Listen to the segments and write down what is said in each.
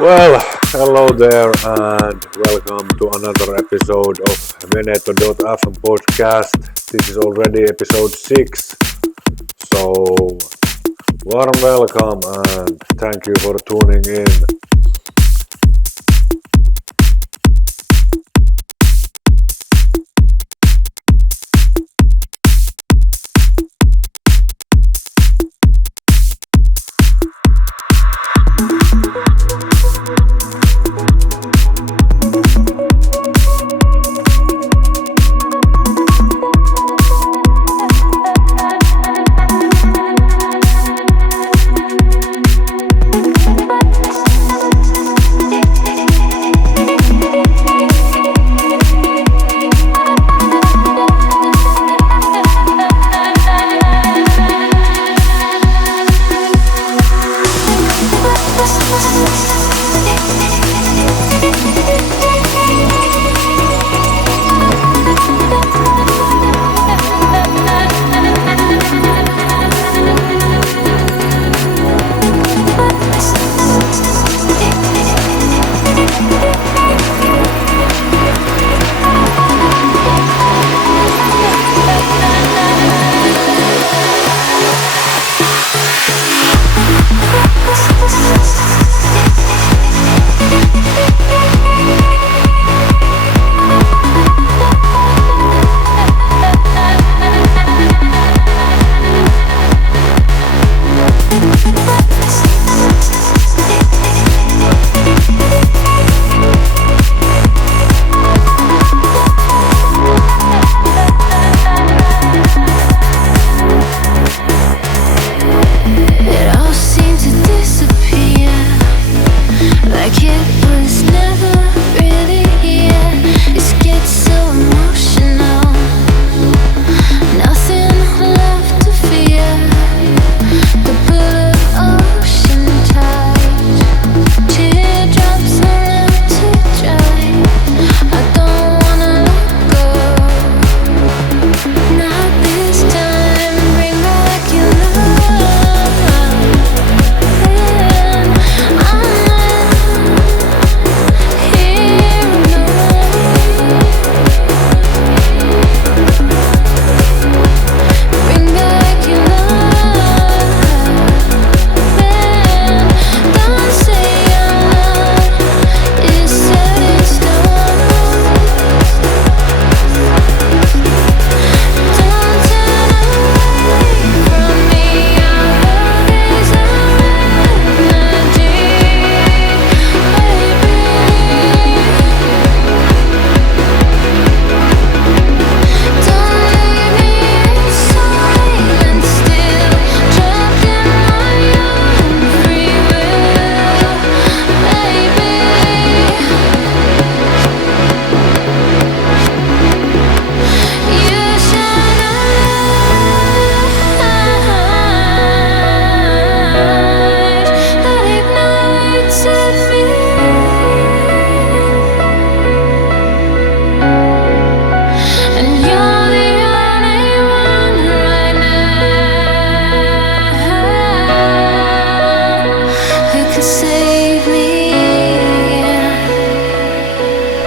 Well, hello there and welcome to another episode of Veneto.fm podcast. This is already episode 6, so warm welcome and thank you for tuning in.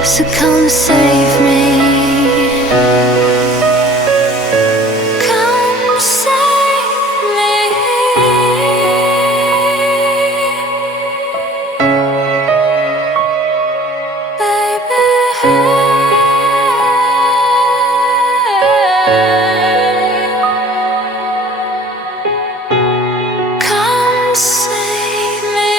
So come save me. Come save me. Baby, come save me.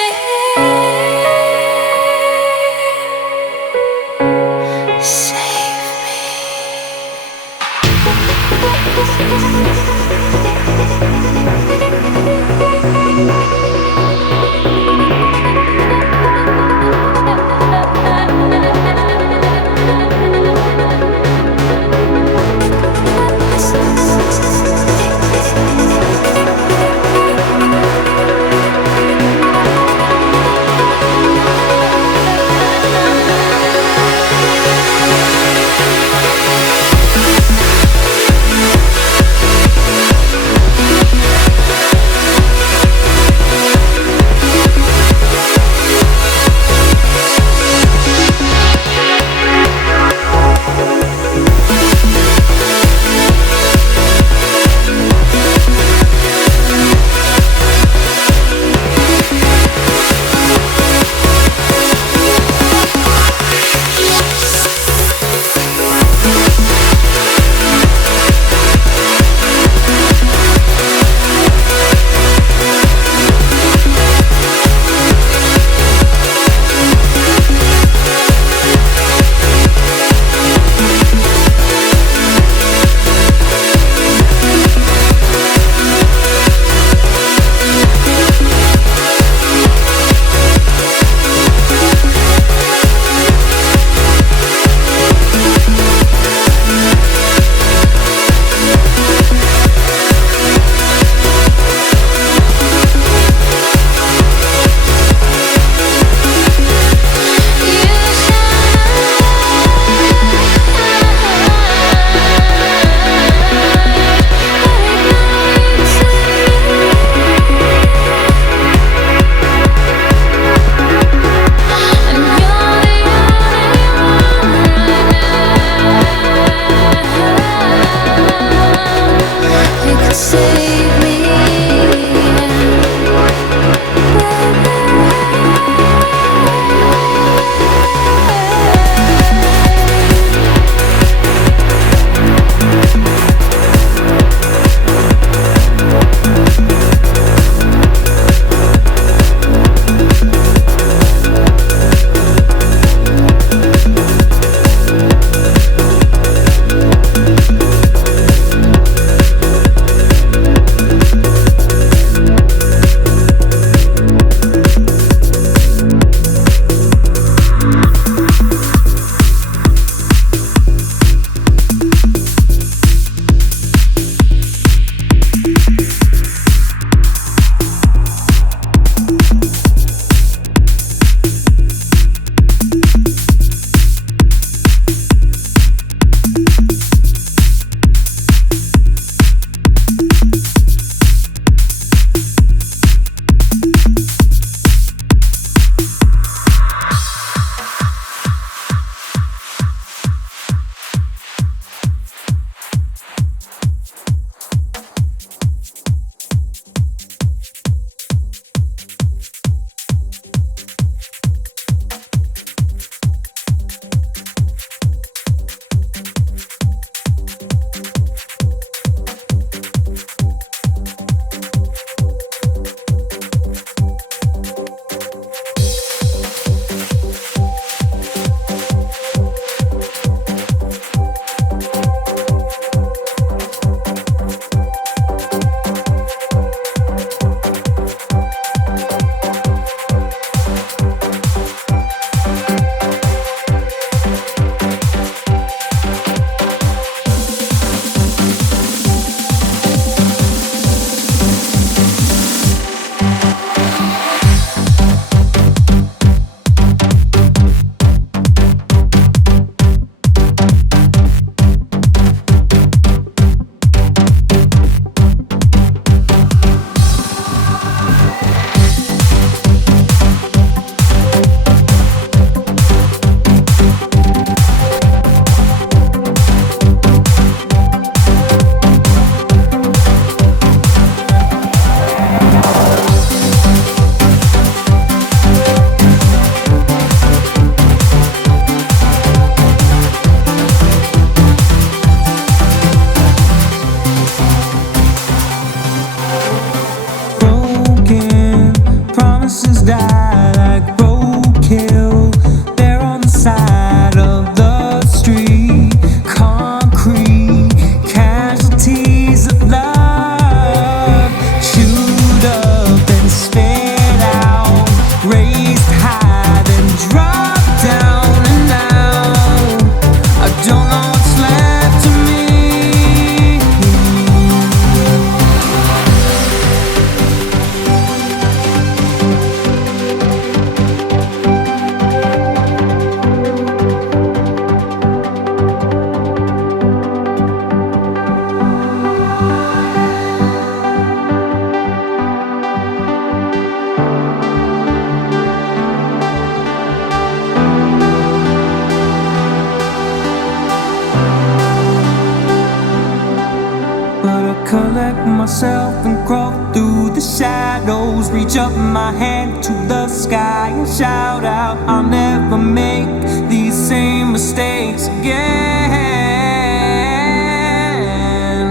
collect myself and crawl through the shadows. Reach up my hand to the sky and shout out, I'll never make these same mistakes again.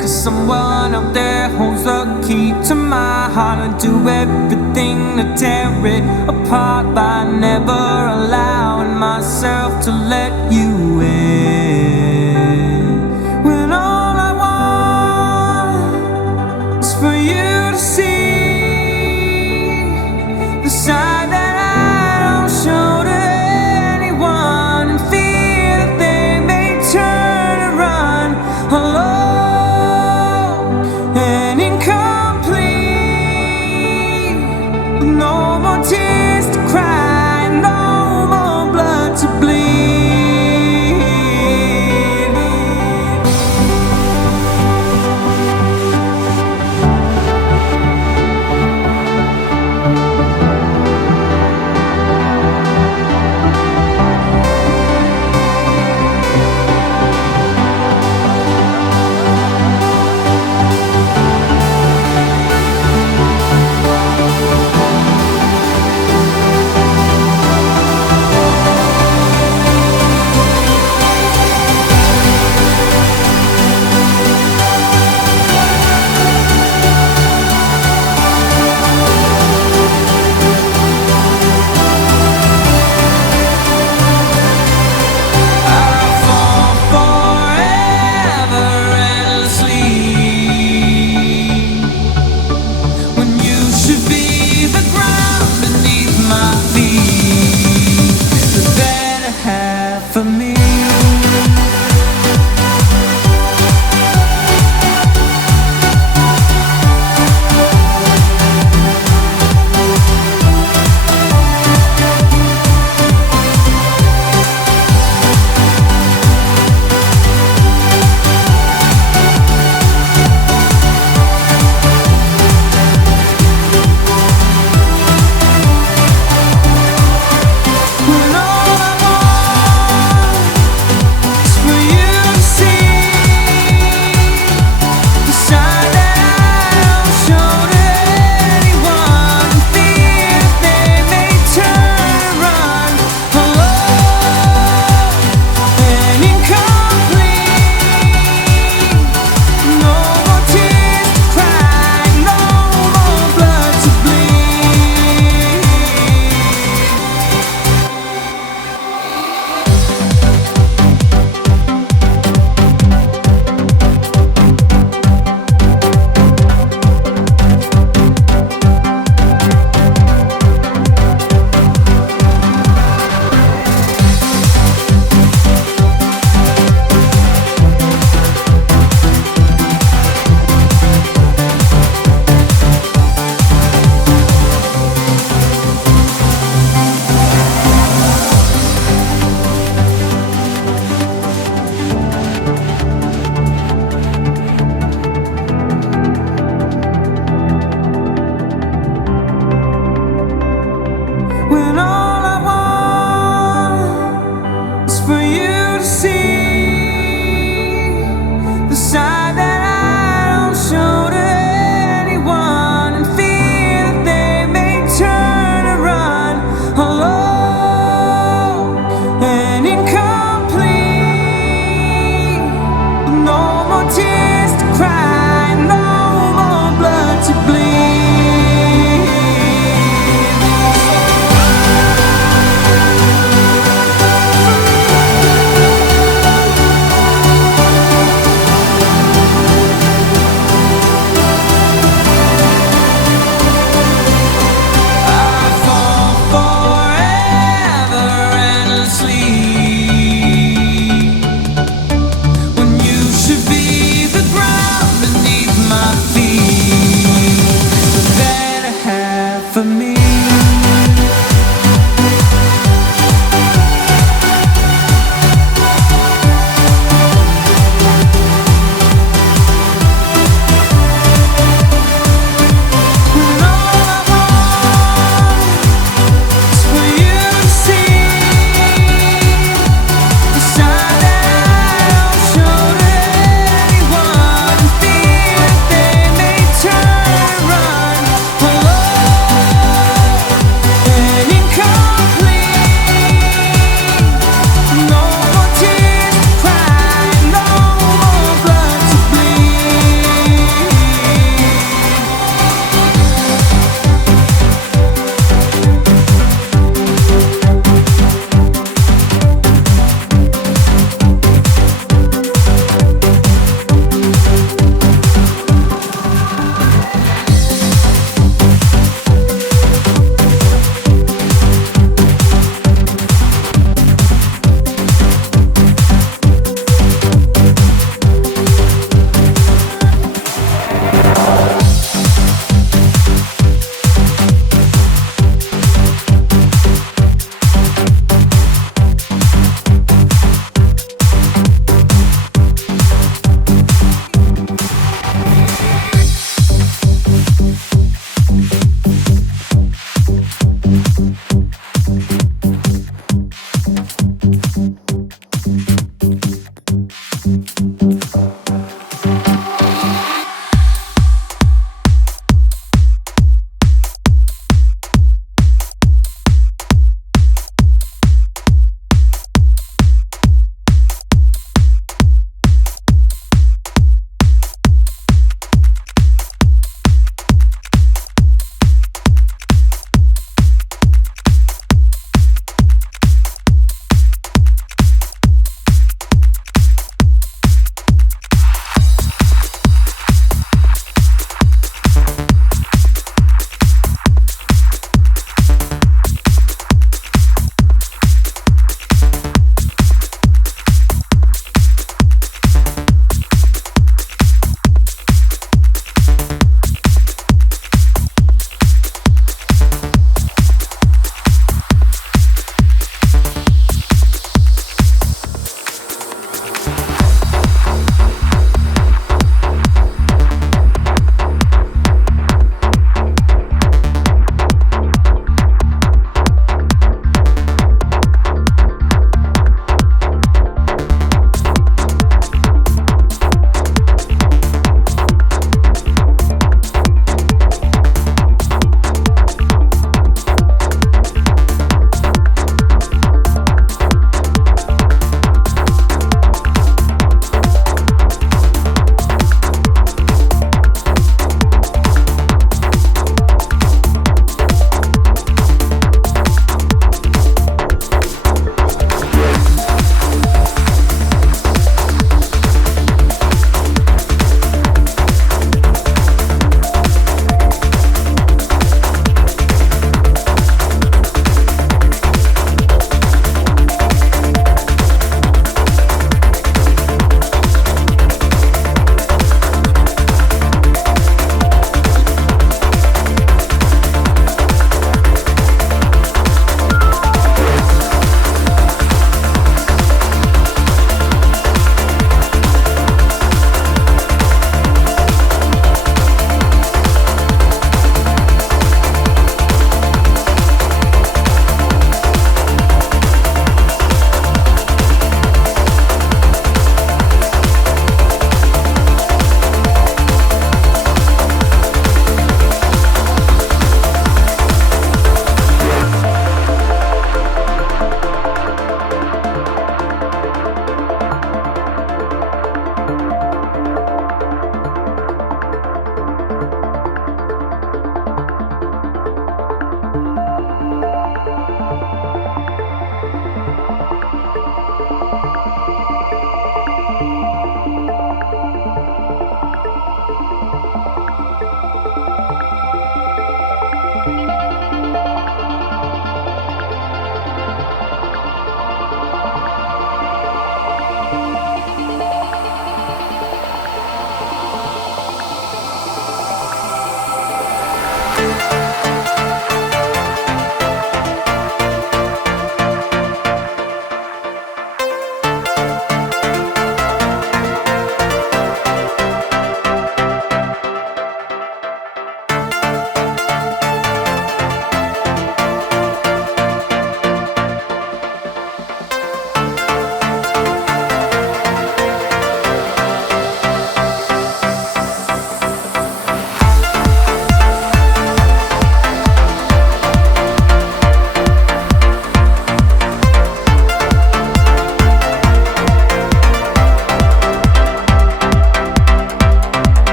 Cause someone out there holds the key to my heart. I do everything to tear it apart by never allowing myself to let you in. When all I want is for you to see the side that I don't show to anyone, and fear that they may turn and run alone and incomplete, with no more tears to cry, no more blood to bleed. When all I want is for you to see the side that I don't show to anyone, and fear that they may turn and run alone and incomplete, with no more tears to cry, no more blood to bleed.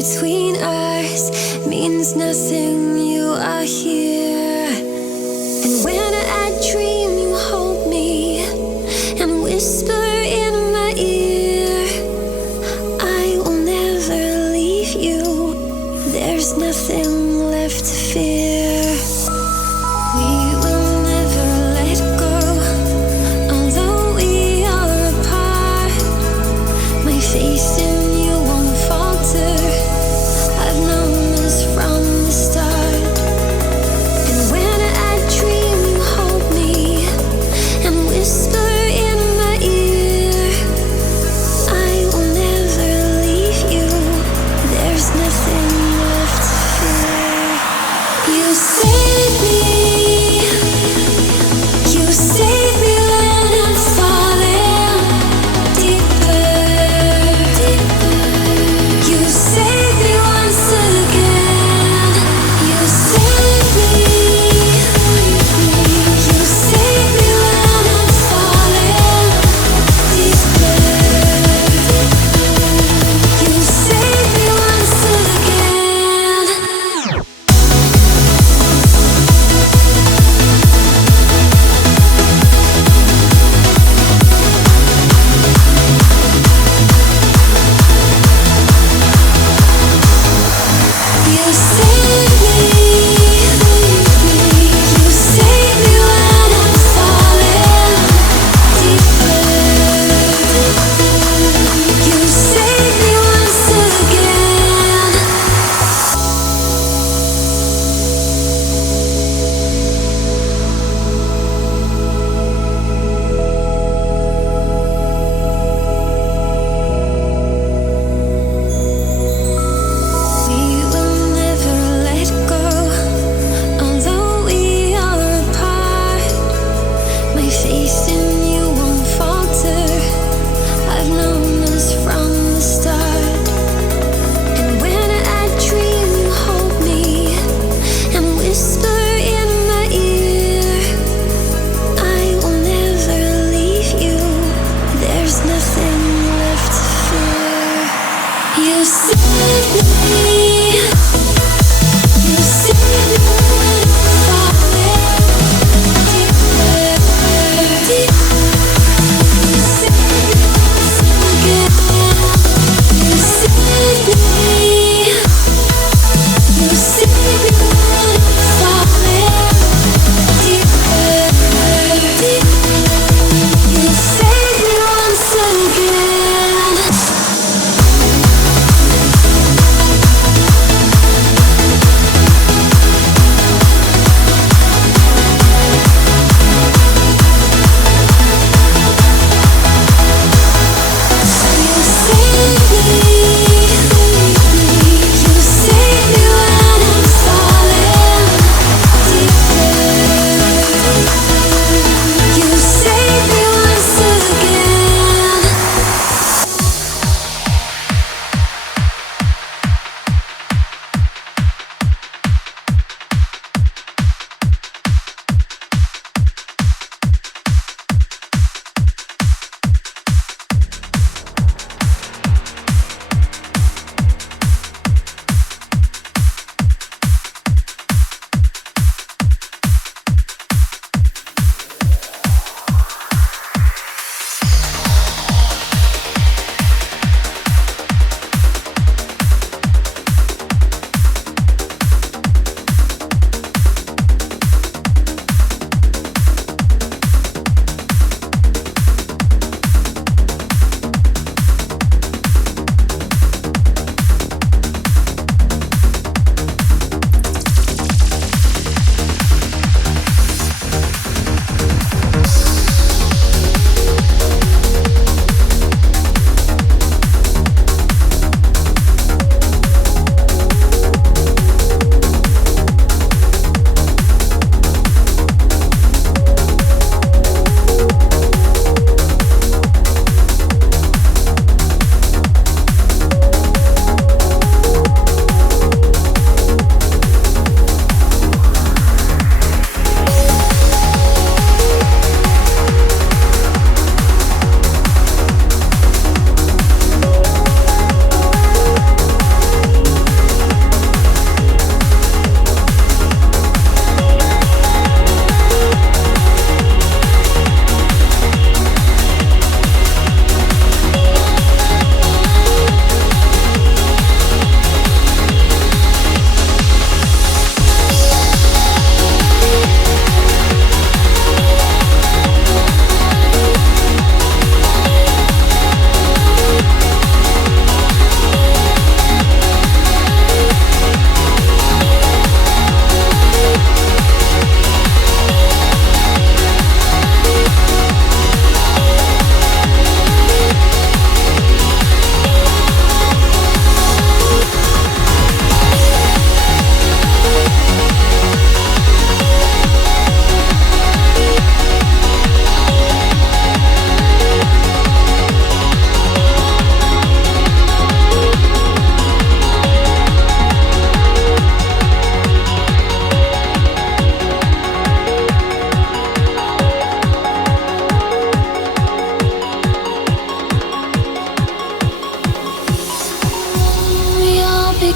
between us means nothing. You are here. And when I dream, you hold me and whisper in my ear, I will never leave you. There's nothing left to fear. We will never let go, although we are apart. My faith in you won't falter. I've known this from the start.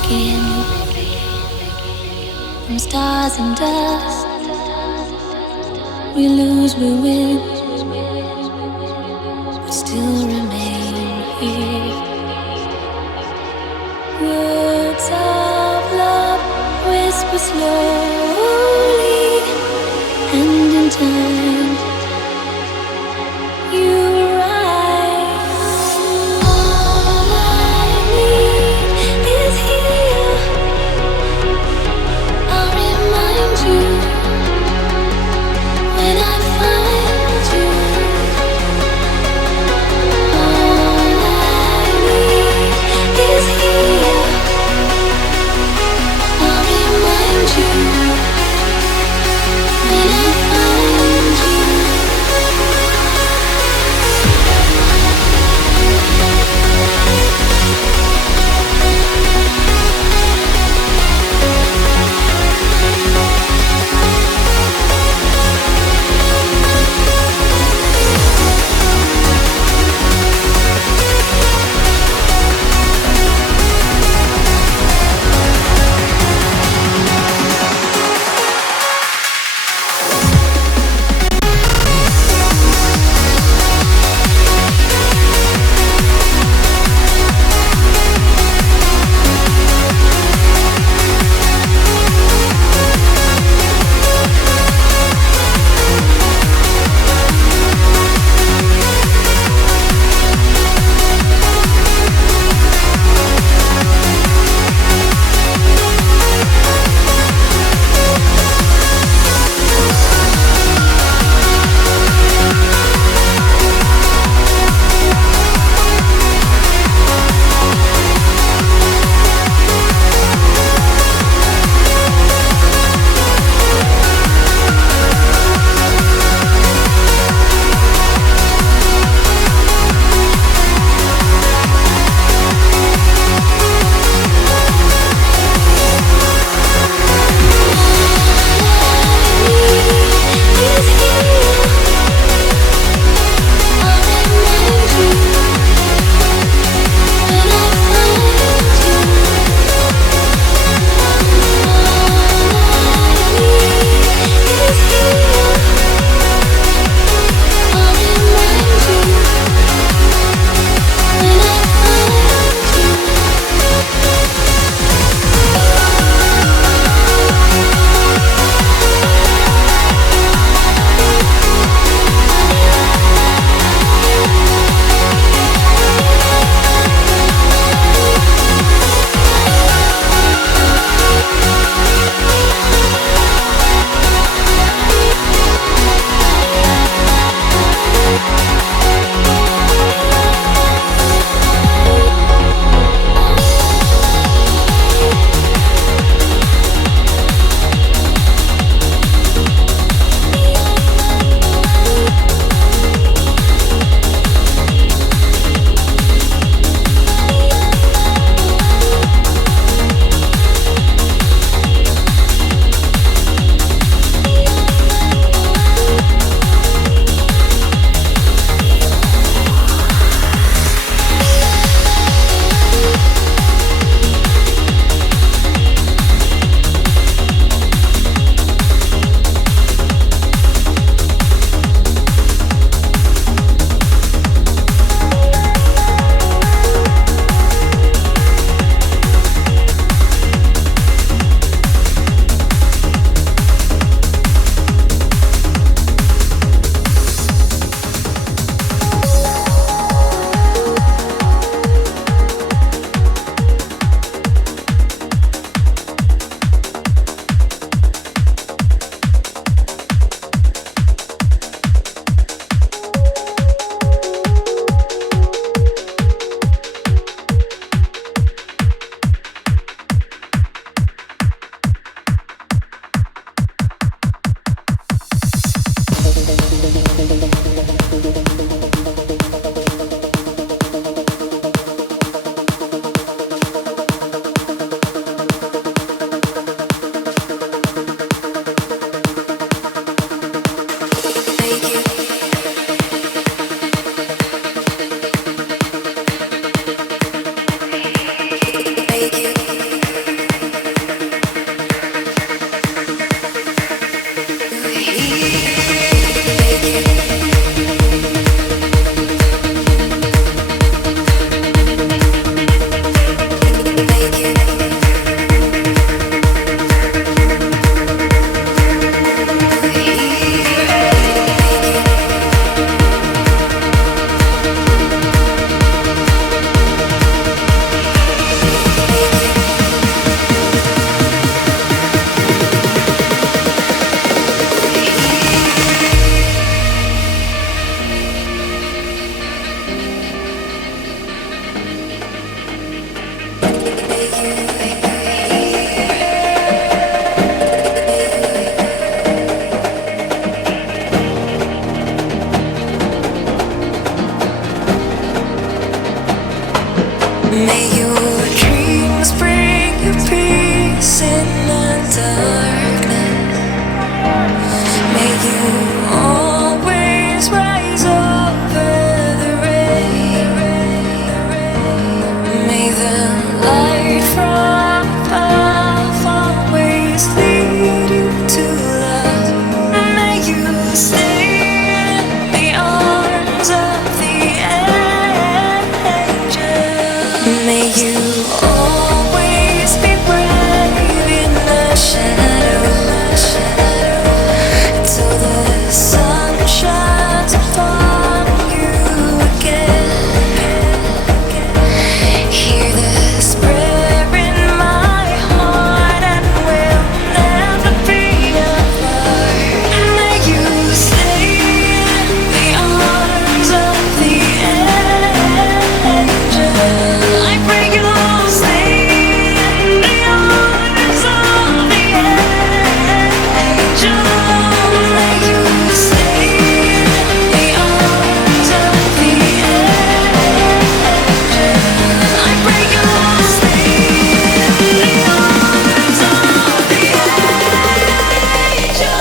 begin. From stars and dust, we lose, we win, we still remain here. Words of love whisper slowly, and in time you arrive. All I need is here. I'll remind you when I find you. All I need is here. I'll remind you when I find you. May your dreams bring you peace in the darkness. May you always rise over the rain. May the light from above always lead you to love. May you stay in the arms of the angel. May you always be brave in the shadows till the sun shines upon you again. Hear this prayer in my heart, and we'll never be apart. May you stay in the arms of the angel. I pray you'll stay in the arms of the angel. May you stay in the arms of the angel. I pray you'll stay in the arms of the angel.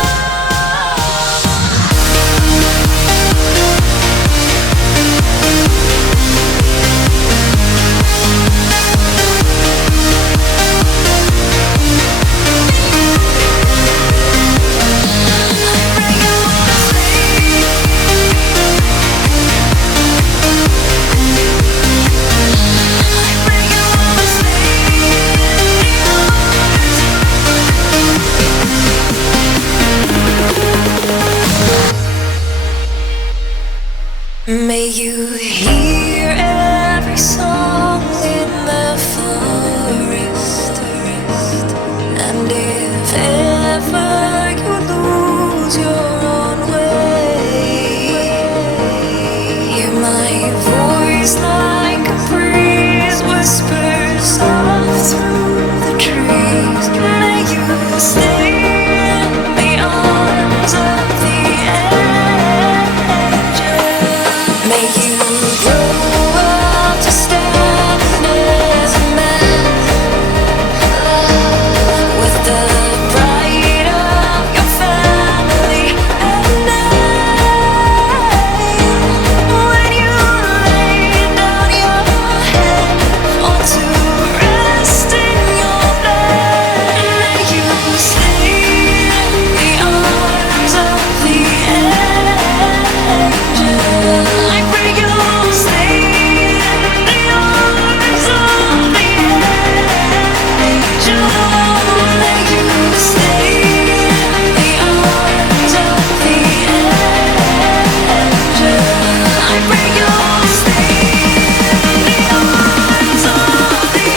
May you hear every song in the forest, and if ever you lose your own way, hear my voice like a breeze whisper soft through the trees. May you stay in the arms of the angel. May you grow up to stand as a man, with the pride of your family and name. When you lay down your head or to rest in your bed, may you stay in the arms of the angel. I pray you'll stay in the arms of the angel. May you stay in the arms of the angel. I pray you'll stay in the arms of the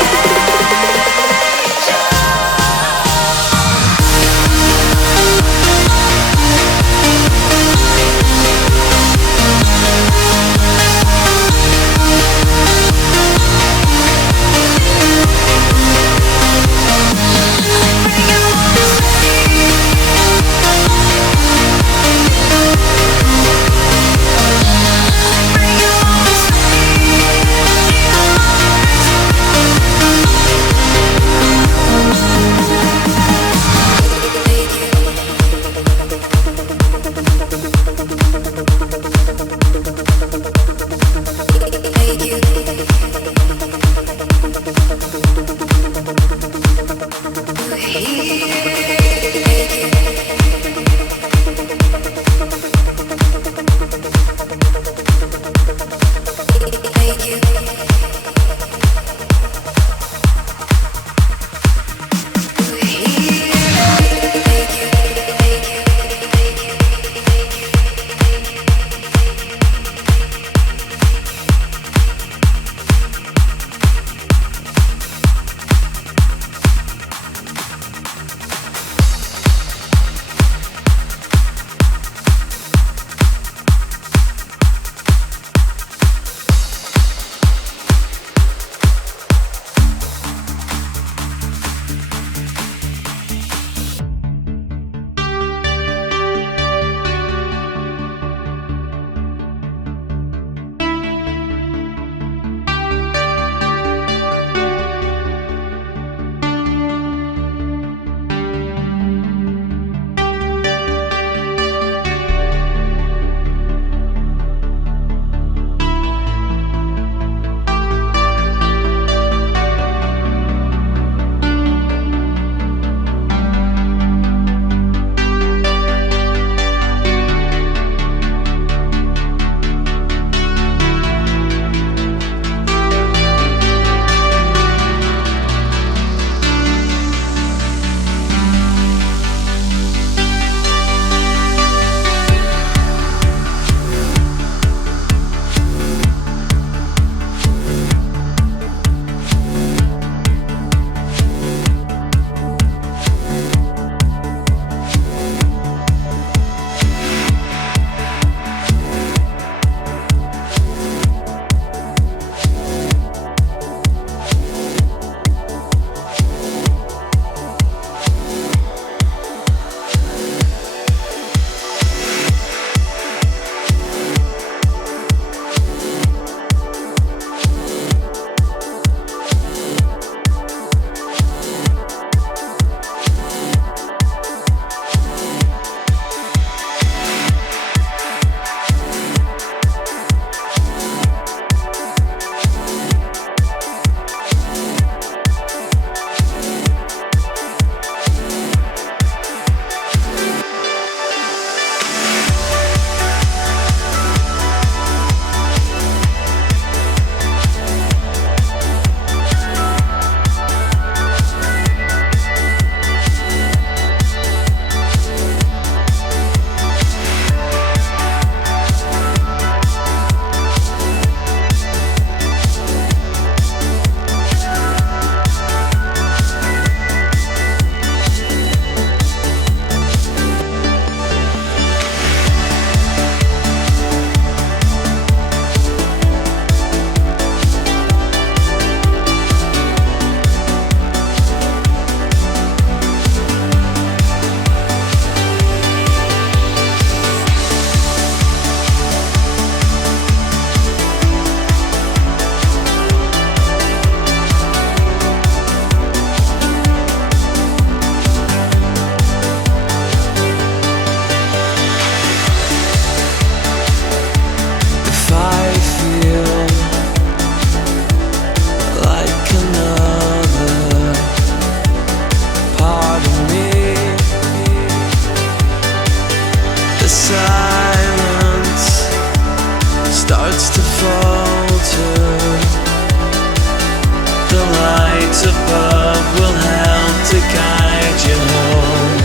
lights above will help to guide you home.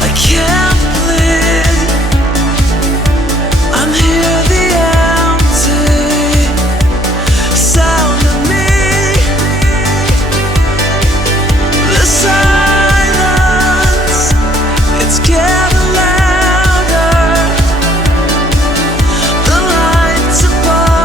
I can't believe I'm here, the empty sound of me, the silence, it's getting louder. The lights above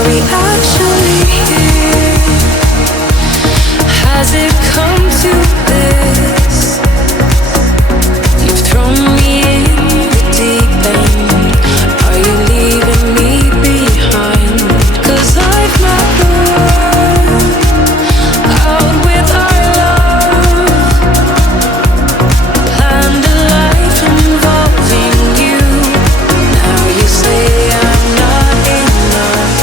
Are we actually here? Has it come to this? You've thrown me in the deep end. Are you leaving me behind? 'Cause I've mapped the world out with our love. Planned a life involving you. Now you say I'm not enough.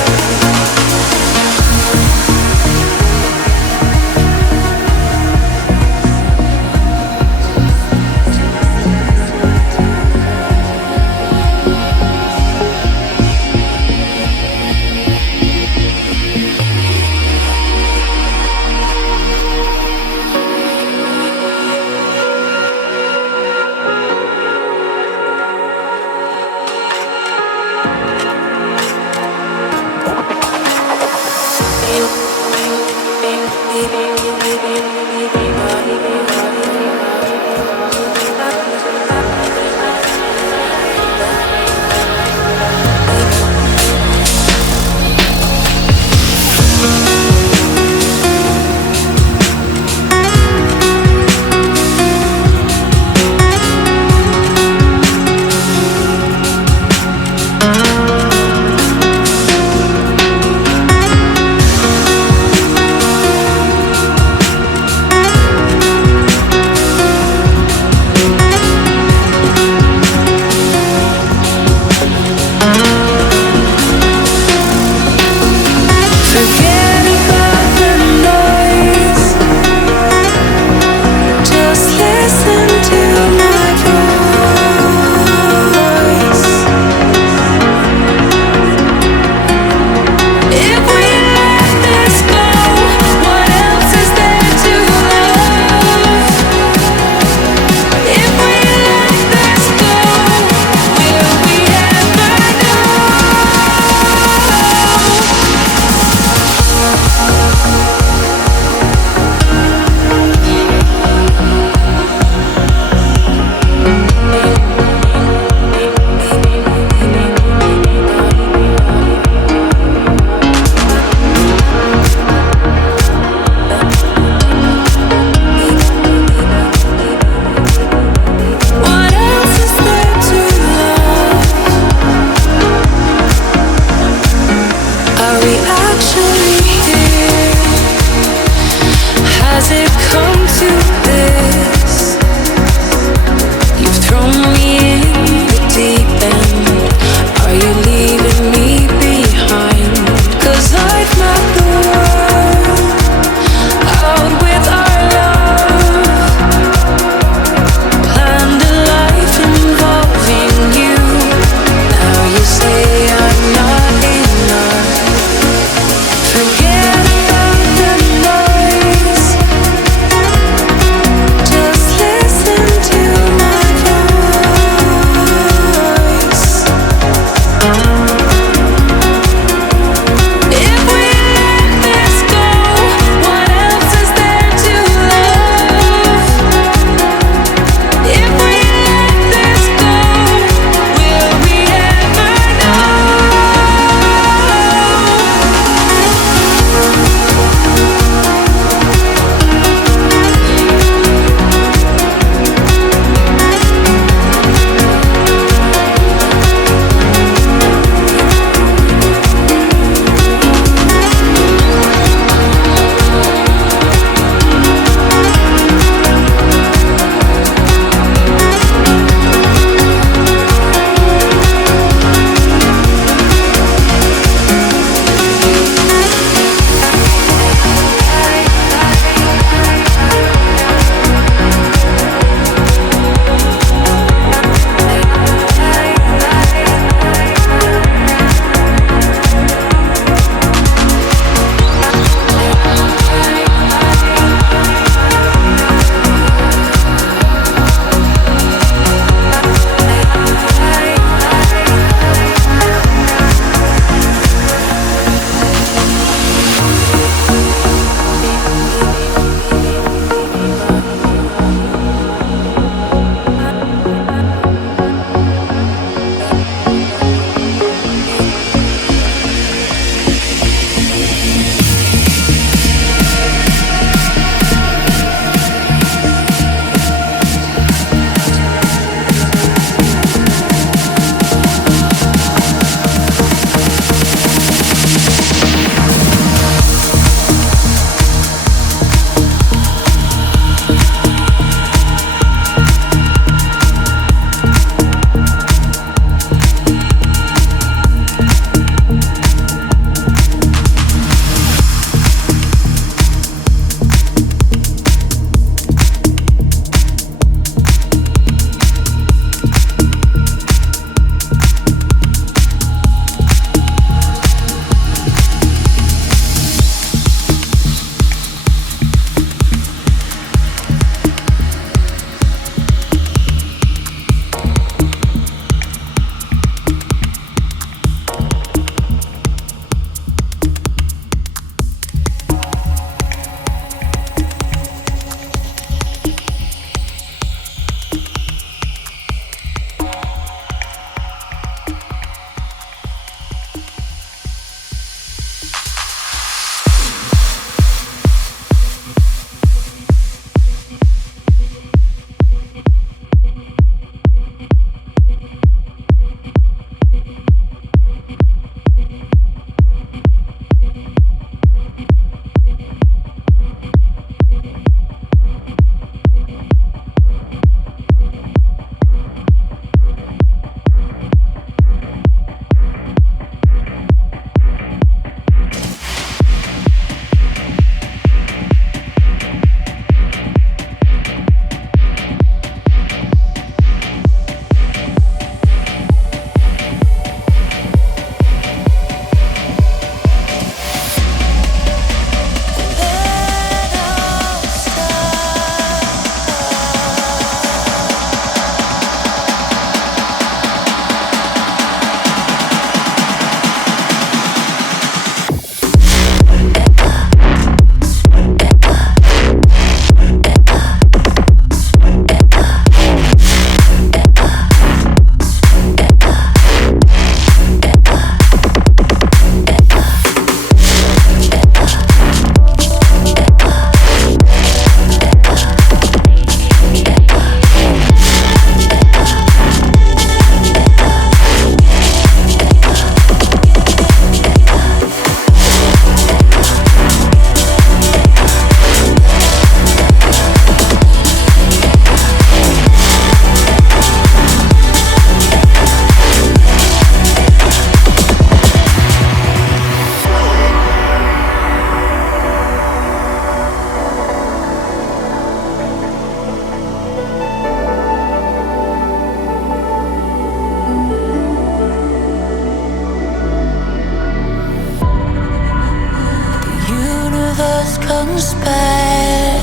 of us conspire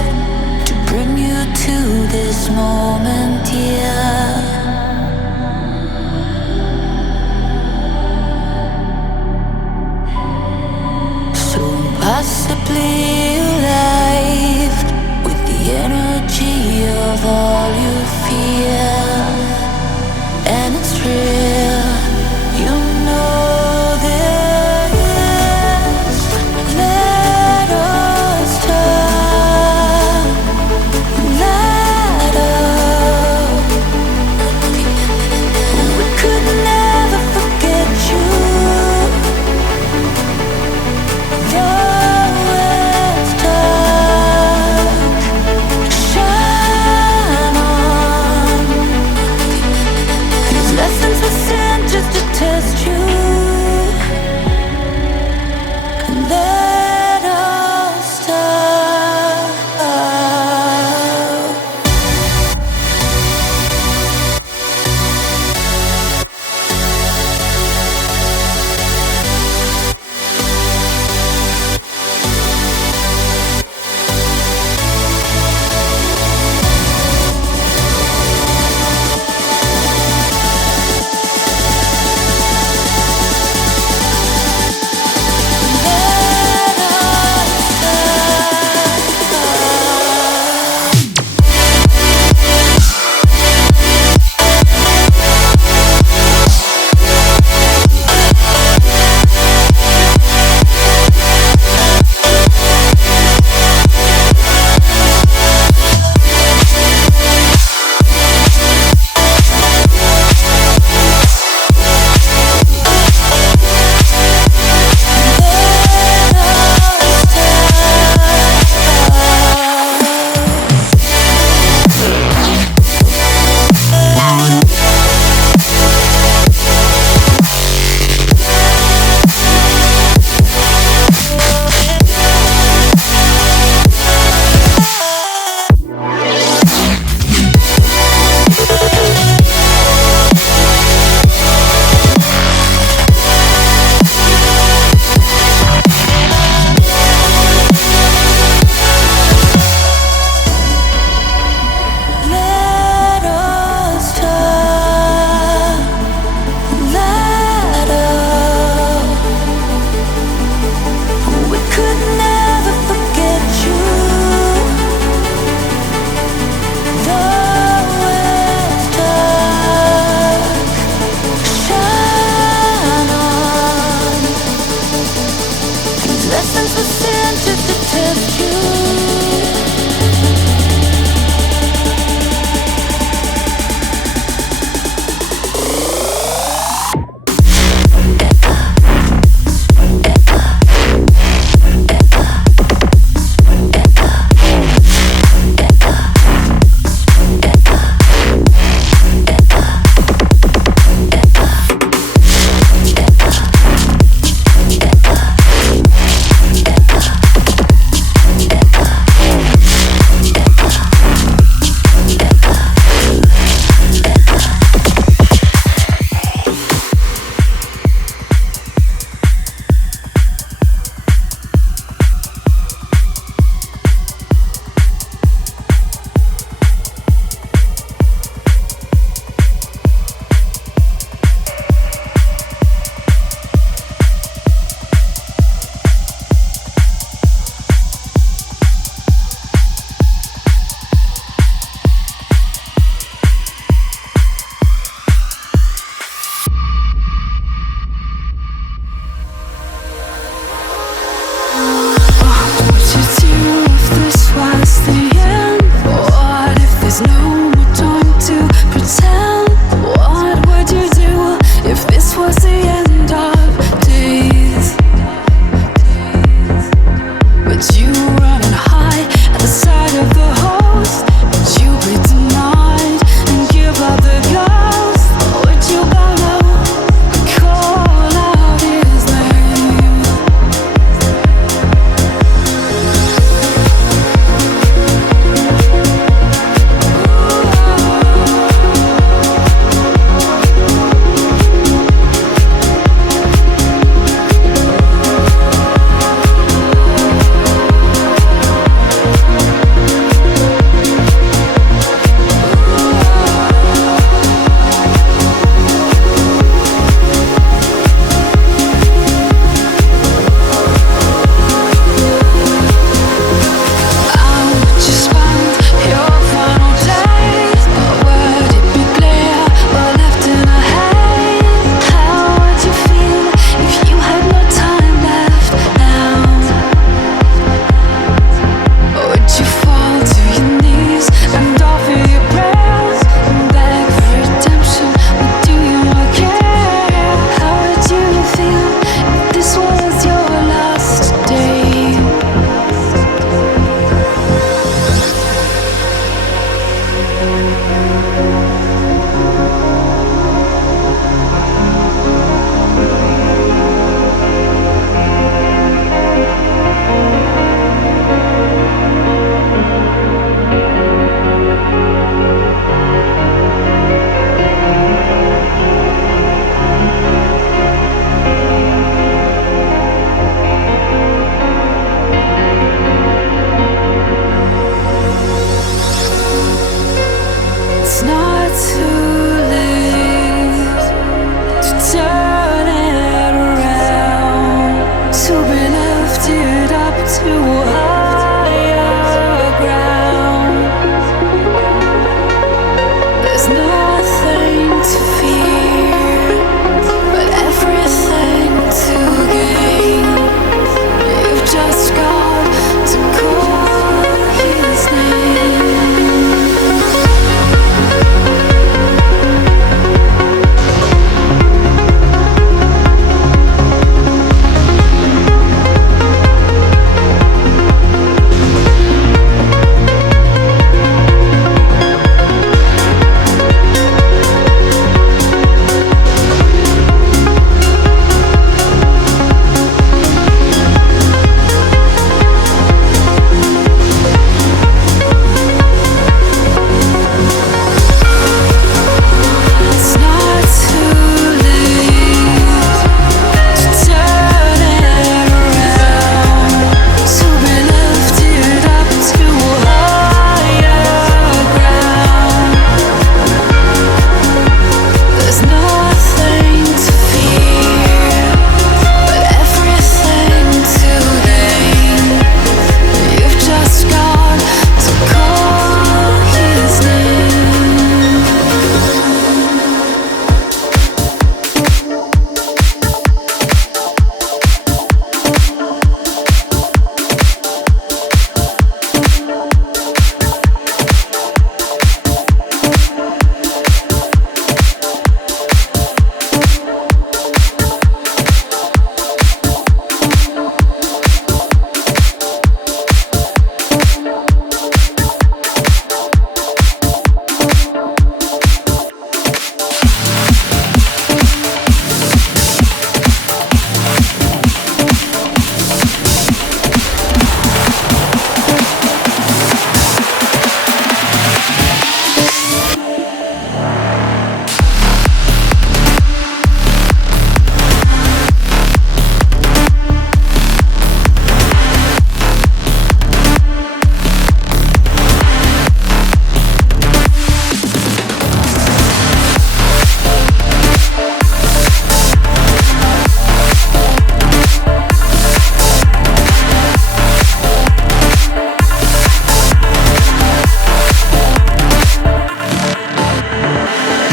to bring you to this moment, yeah. So impossibly alive with the energy of all you feel, and it's real, you know this. Let us talk, let us. We could never forget you. Though it's dark, shine on. These lessons were sent just to test you. Let us start. Lessons were sent just to test you. to higher ground. There's nothing to fear, but everything to gain. You've just got to call his name. It's not too late to turn it around, to be lifted up to higher ground. There's nothing to fear, but everything to gain. You've just got to call his name.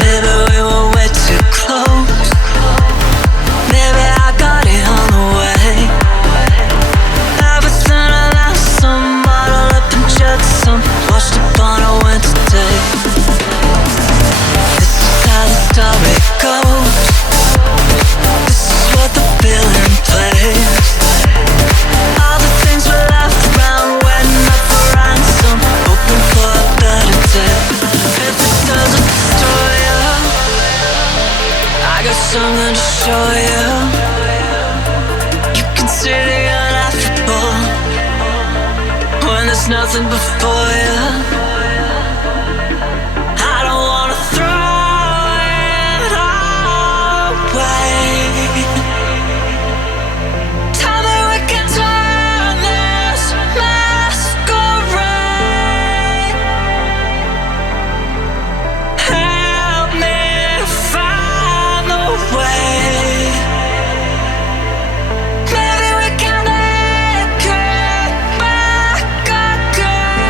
Maybe we were way too close. Maybe I got it on the way. Everything I lost, some bottle up and jet, some washed up on a winter day. This is how the story goes. This is what the villain plays. All the things we left around, waiting up for ransom, hoping for a better day. If it doesn't destroy you, I got something to show you. You can see the ineffable when there's nothing before you. I don't wanna throw it away. Tell me we can turn this masquerade. Help me find the way. Maybe we can make it back again.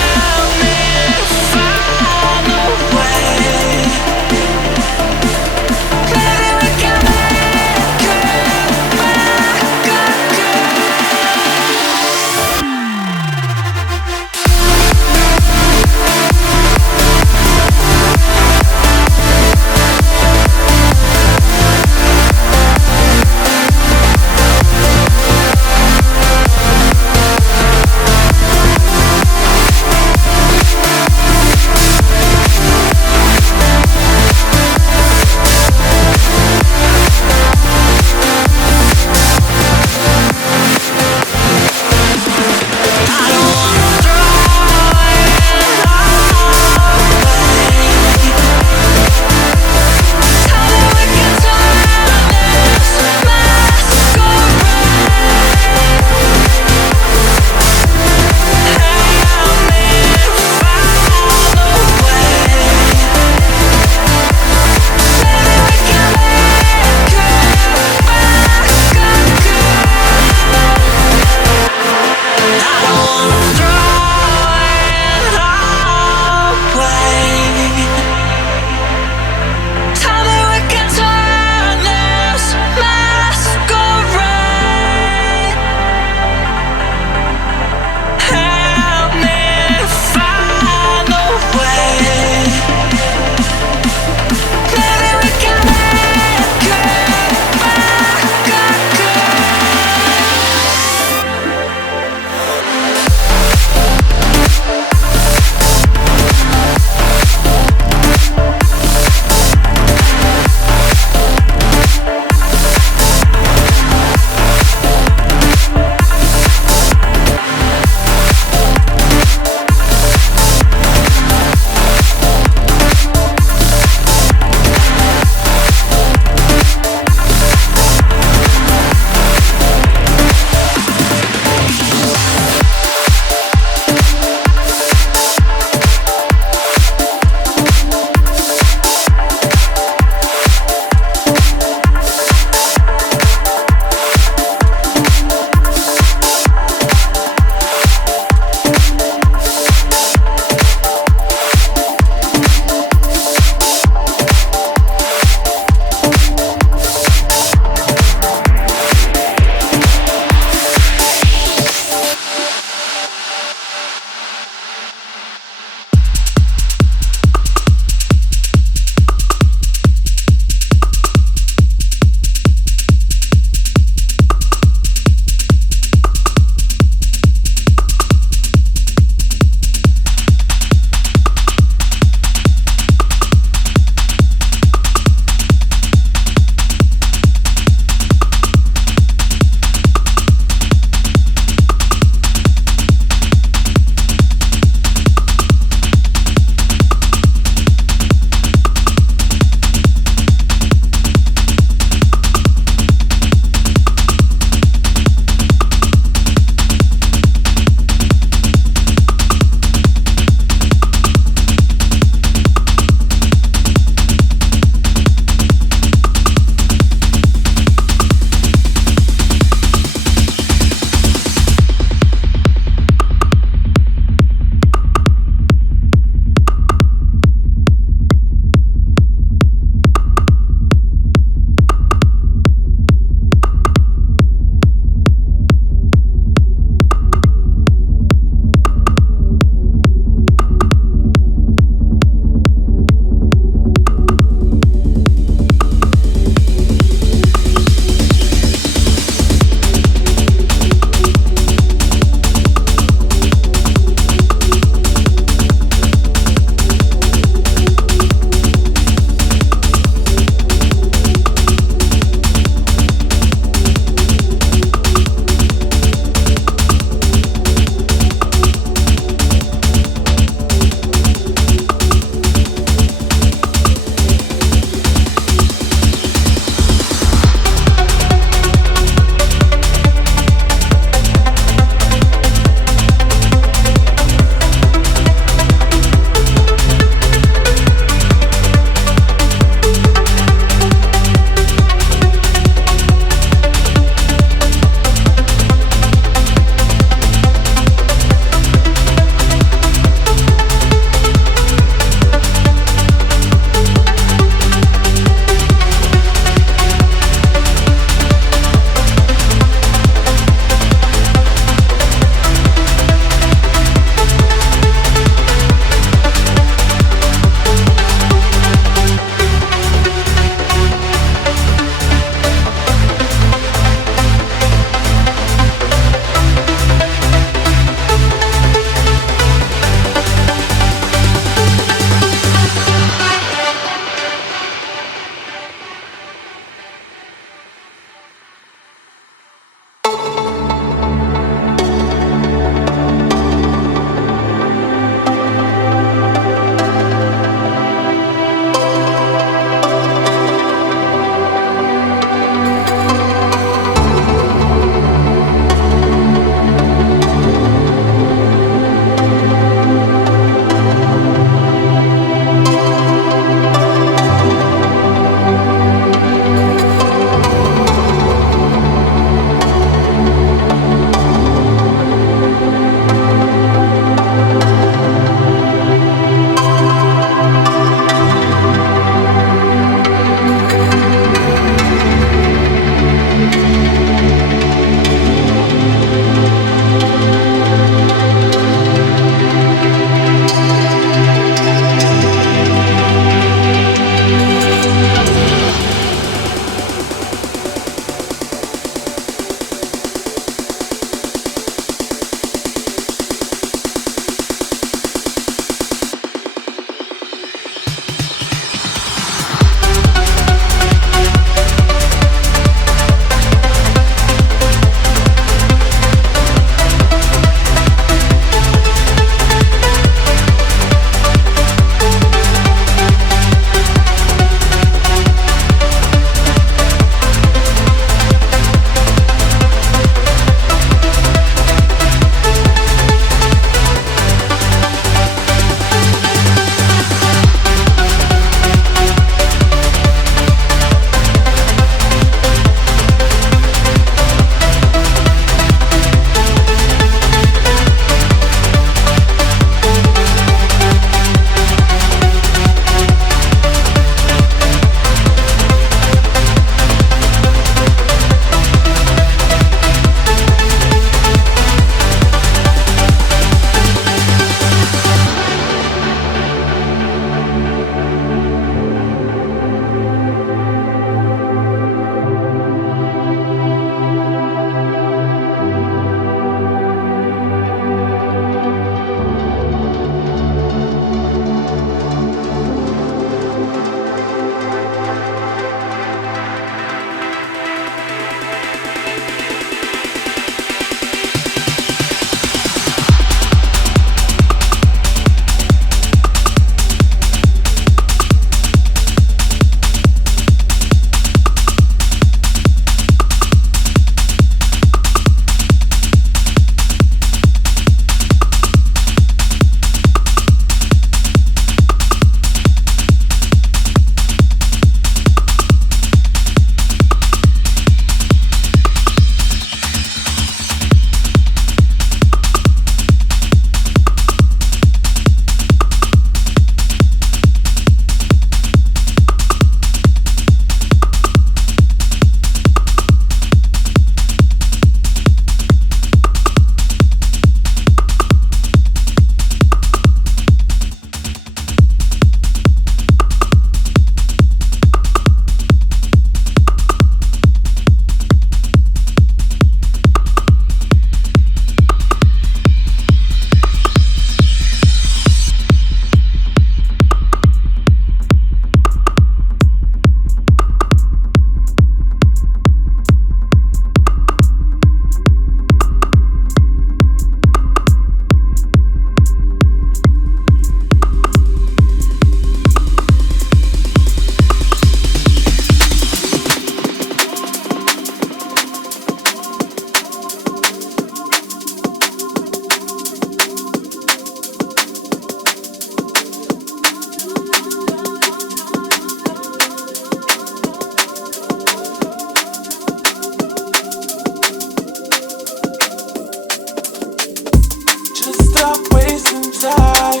time.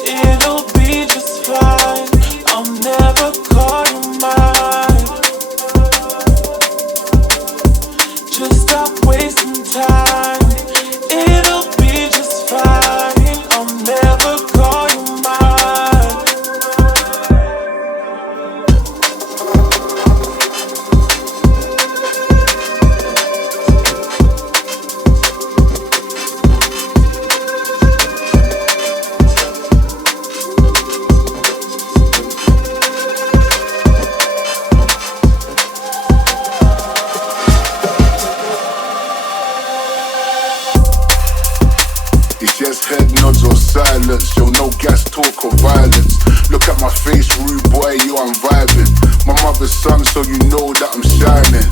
It'll be just fine. I'll never call you mine. Just stop wasting time. It'll be just fine. I'll never call you mine. It's just head nods or silence, yo, no gas talk or violence. Look at my face, rude boy, yo, I'm vibing. My mother's son, so you know that I'm shining.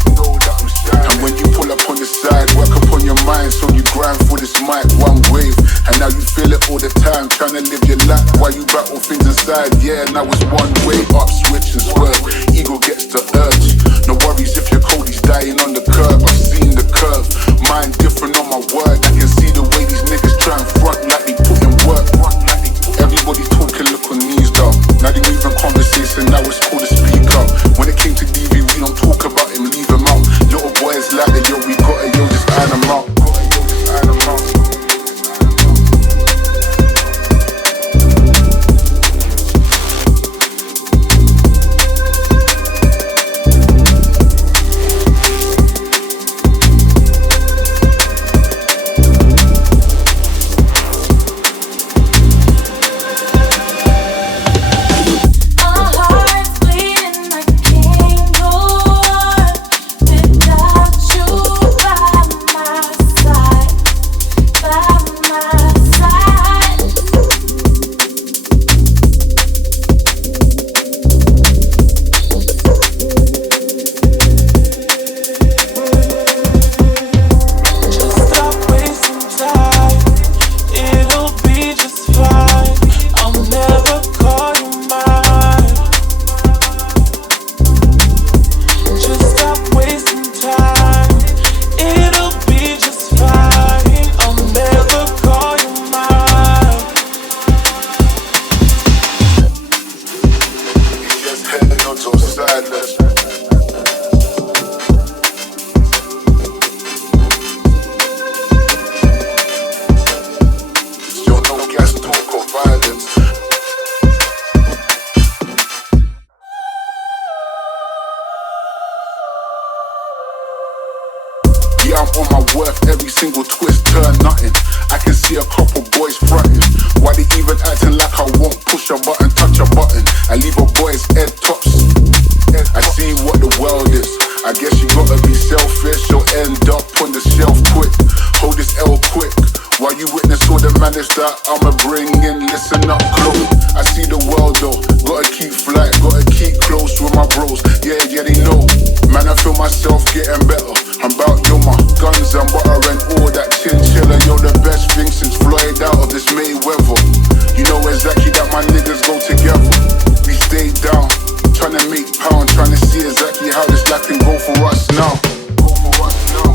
And when you pull up on the side, work up on your mind, so you grind for this mic, one wave. And now you feel it all the time, trying to live your life while you battle things inside. Yeah, now it's one way, up, switch and swerve. Ego gets the urge. No worries if your cold, he's dying on the curb. I've seen the curve, mind different on my word. I can see the way these niggas try and front like they put in work. Everybody's talking, look on knees down. Now they moving conversation, now it's cool to speak up. When it came to DV, we don't talk about him, leave him out. Little boys like that, yo, we got it, yo, just iron him out. Our hearts bleeding like a can't go on without you by my side, by my side. Just stop wasting time. It'll be just fine. I'll never call you mine. Just stop wasting time. It'll be just fine. I'll never call you mine. It's just head nods or silence. Yo, no gas talk or violence. Yeah, I'm on my worth, every single twist, turn nothing. I can see a couple boys fronting. Why they even acting like I won't push a button, touch a button? I leave a boy's head tops. I see what the world is. I guess you gotta be selfish or end up on the shelf quick. Hold this L quick. While you witness all the madness that I'ma bring in, listen up close. I see the world though, gotta keep flight, gotta keep close with my bros. Yeah, they know. Man, I feel myself getting better. I'm about yo, my guns and butter and all that chinchilla. Yo, the best thing since Floyd out of this Mayweather. You know exactly that my niggas go together. We stay down, trying to make pound, trying to see exactly how this life can go for us now. Go for us now.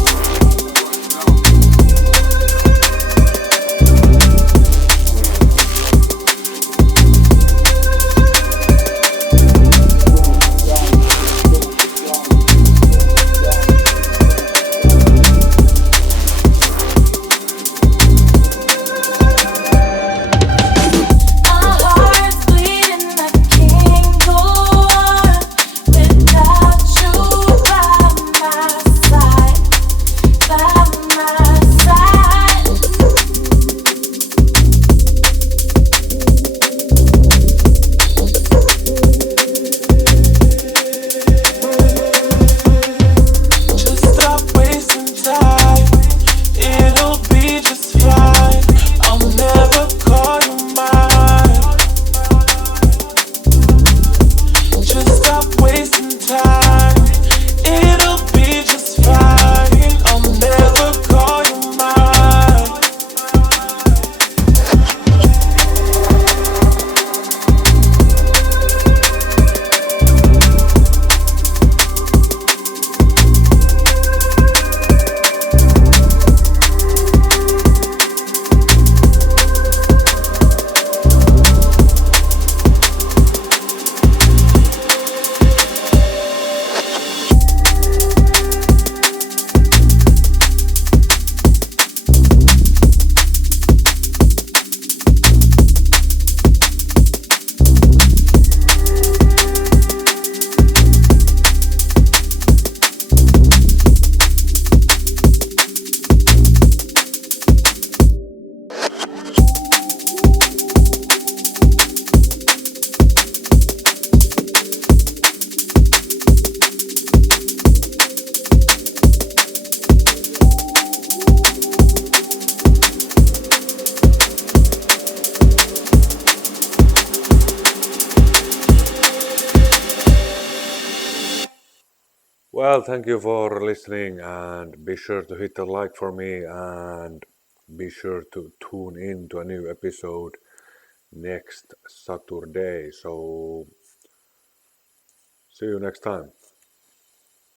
Well, thank you for listening and be sure to hit the like for me and be sure to tune in to a new episode next Saturday. So see you next time.